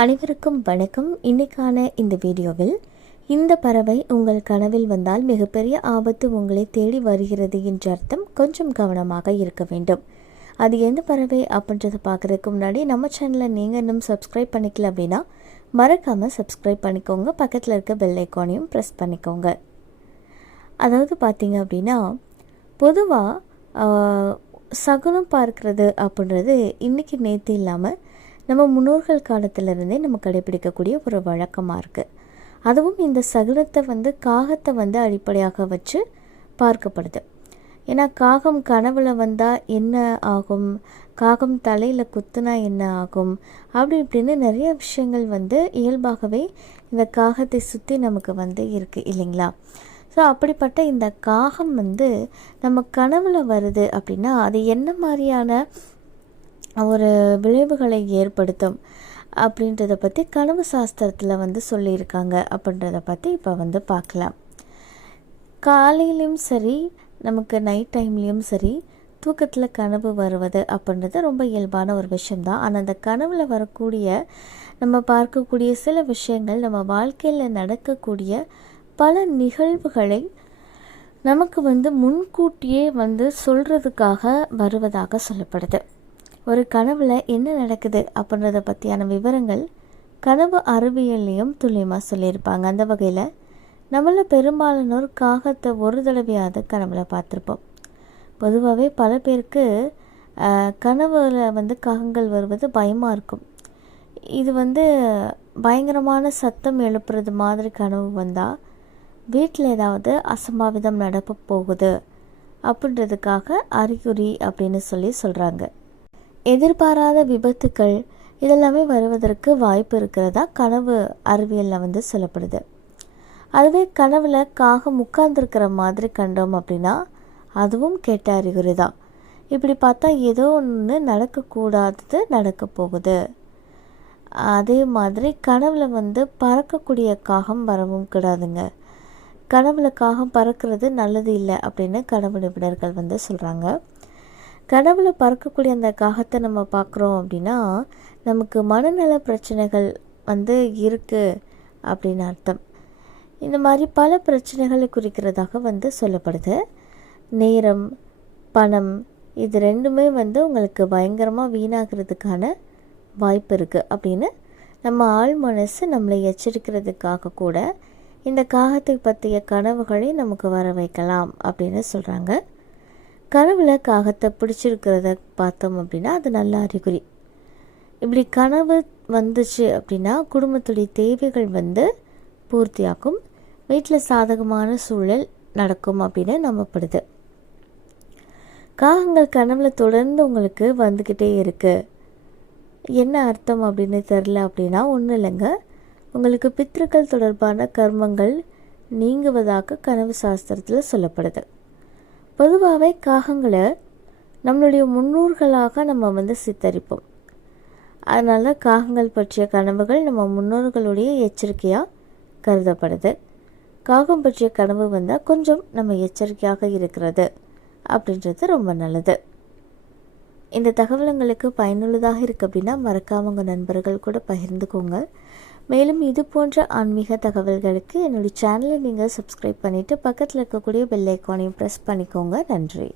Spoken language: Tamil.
அனைவருக்கும் வணக்கம். இன்னைக்கான இந்த வீடியோவில் இந்த பறவை உங்கள் கனவில் வந்தால் மிகப்பெரிய ஆபத்து உங்களை தேடி வருகிறது என்ற அர்த்தம். கொஞ்சம் கவனமாக இருக்க வேண்டும். அது எந்த பறவை அப்படின்றத பார்க்குறதுக்கு முன்னாடி நம்ம சேனலை நீங்கள் இன்னும் சப்ஸ்கிரைப் பண்ணிக்கல அப்படின்னா மறக்காமல் சப்ஸ்கிரைப் பண்ணிக்கோங்க. பக்கத்தில் இருக்க பெல் ஐக்கானையும் ப்ரெஸ் பண்ணிக்கோங்க. அதாவது பார்த்தீங்க அப்படின்னா பொதுவாக சகுனம் பார்க்குறது அப்படின்றது இன்றைக்கி நேற்று இல்லாமல் நம்ம முன்னோர்கள் காலத்திலிருந்தே நம்ம கடைபிடிக்கக்கூடிய ஒரு வழக்கமாக இருக்குது. அதுவும் இந்த சகுனத்தை காகத்தை அடிப்படையாக வச்சு பார்க்கப்படுது. ஏன்னா காகம் கனவுல வந்தால் என்ன ஆகும், காகம் தலையில் குத்துனா என்ன ஆகும், அப்படி இப்படின்னு நிறைய விஷயங்கள் இயல்பாகவே இந்த காகத்தை சுற்றி நமக்கு இருக்குது இல்லைங்களா? ஸோ அப்படிப்பட்ட இந்த காகம் நம்ம கனவுல வருது அப்படின்னா அது என்ன மாதிரியான ஒரு விளைவுகளை ஏற்படுத்தும் அப்படின்றத பற்றி கனவு சாஸ்திரத்தில் சொல்லியிருக்காங்க அப்படின்றத பற்றி இப்போ பார்க்கலாம். காலையிலையும் சரி நமக்கு நைட் டைம்லேயும் சரி தூக்கத்தில் கனவு வருவது அப்படின்றது ரொம்ப இயல்பான ஒரு விஷயம்தான். ஆனால் அந்த கனவில் வரக்கூடிய நம்ம பார்க்கக்கூடிய சில விஷயங்கள் நம்ம வாழ்க்கையில் நடக்கக்கூடிய பல நிகழ்வுகளை நமக்கு முன்கூட்டியே சொல்கிறதுக்காக வருவதாக சொல்லப்படுது. ஒரு கனவில் என்ன நடக்குது அப்படின்றத பற்றியான விவரங்கள் கனவு அறிவியல்லையும் துல்லியமாக சொல்லியிருப்பாங்க. அந்த வகையில் நம்மள பெரும்பாலானோர் காகத்தை ஒரு தடவையாவது கனவில் பார்த்துருப்போம். பொதுவாகவே பல பேருக்கு கனவில் காகங்கள் வருவது பயமாக இருக்கும். இது பயங்கரமான சத்தம் எழுப்புறது மாதிரி கனவு வந்தால் வீட்டில் ஏதாவது அசம்பாவிதம் நடக்க போகுது அப்படின்றதுக்காக அறிகுறி அப்படின்னு சொல்கிறாங்க. எதிர்பாராத விபத்துக்கள் இதெல்லாமே வருவதற்கு வாய்ப்பு இருக்கிறதா கனவு அறிவியலில் சொல்லப்படுது. அதுவே கனவில் காகம் உட்கார்ந்துருக்கிற மாதிரி கண்டோம் அப்படின்னா அதுவும் கெட்ட அறிகுறி தான். இப்படி பார்த்தா ஏதோ ஒன்று நடக்கக்கூடாதது நடக்க போகுது. அதே மாதிரி கனவில் பறக்கக்கூடிய காகம் வரவும் கூடாதுங்க. கனவில் காகம் பறக்கிறது நல்லது இல்லை அப்படின்னு கனவு நிபுணர்கள் சொல்கிறாங்க. கனவில் பறக்கக்கூடிய அந்த காகத்தை நம்ம பார்க்குறோம் அப்படின்னா நமக்கு மனநல பிரச்சனைகள் இருக்குது அப்படின்னு அர்த்தம். இந்த மாதிரி பல பிரச்சனைகளை குறிக்கிறதாக சொல்லப்படுது. நேரம், பணம் இது ரெண்டுமே உங்களுக்கு பயங்கரமாக வீணாகிறதுக்கான வாய்ப்பு இருக்குது அப்படின்னு நம்ம ஆள் மனசு நம்மளை எச்சரிக்கிறதுக்காக கூட இந்த காகத்தை பற்றிய கனவுகளை நமக்கு வர வைக்கலாம் அப்படின்னு சொல்கிறாங்க. கனவில் காகத்தை பிடிச்சிருக்கிறத பார்த்தோம் அப்படின்னா அது நல்ல அறிகுறி. இப்படி கனவு வந்துச்சு அப்படின்னா குடும்பத்துடைய தேவைகள் பூர்த்தியாகும், வீட்டில் சாதகமான சூழல் நடக்கும் அப்படின்னு நம்பப்படுது. காகங்கள் கனவில் தொடர்ந்து உங்களுக்கு வந்துக்கிட்டே இருக்குது. என்ன அர்த்தம் அப்படின்னு தெரில அப்படின்னா ஒன்றும் இல்லைங்க, உங்களுக்கு பித்ருக்கள் தொடர்பான கர்மங்கள் நீங்குவதாக கனவு சாஸ்திரத்தில் சொல்லப்படுது. பொதுவாகவே காகங்களை நம்மளுடைய முன்னோர்களாக நம்ம சித்தரிப்போம். அதனால் காகங்கள் பற்றிய கனவுகள் நம்ம முன்னோர்களுடைய எச்சரிக்கையாக கருதப்படுது. காகம் பற்றிய கனவு வந்தால் கொஞ்சம் நம்ம எச்சரிக்கையாக இருக்கிறது அப்படின்றது ரொம்ப நல்லது. இந்த தகவல்களுக்கு பயனுள்ளதாக இருக்குது அப்படின்னா மறக்காம உங்கள் நண்பர்கள் கூட பகிர்ந்துக்கோங்க. மேலும் இது போன்ற ஆன்மீக தகவல்களுக்கு என்னுடைய சேனலை நீங்கள் சப்ஸ்கிரைப் பண்ணிவிட்டு பக்கத்தில் இருக்கக்கூடிய பெல் ஐக்கானையும் ப்ரெஸ் பண்ணிக்கோங்க. நன்றி.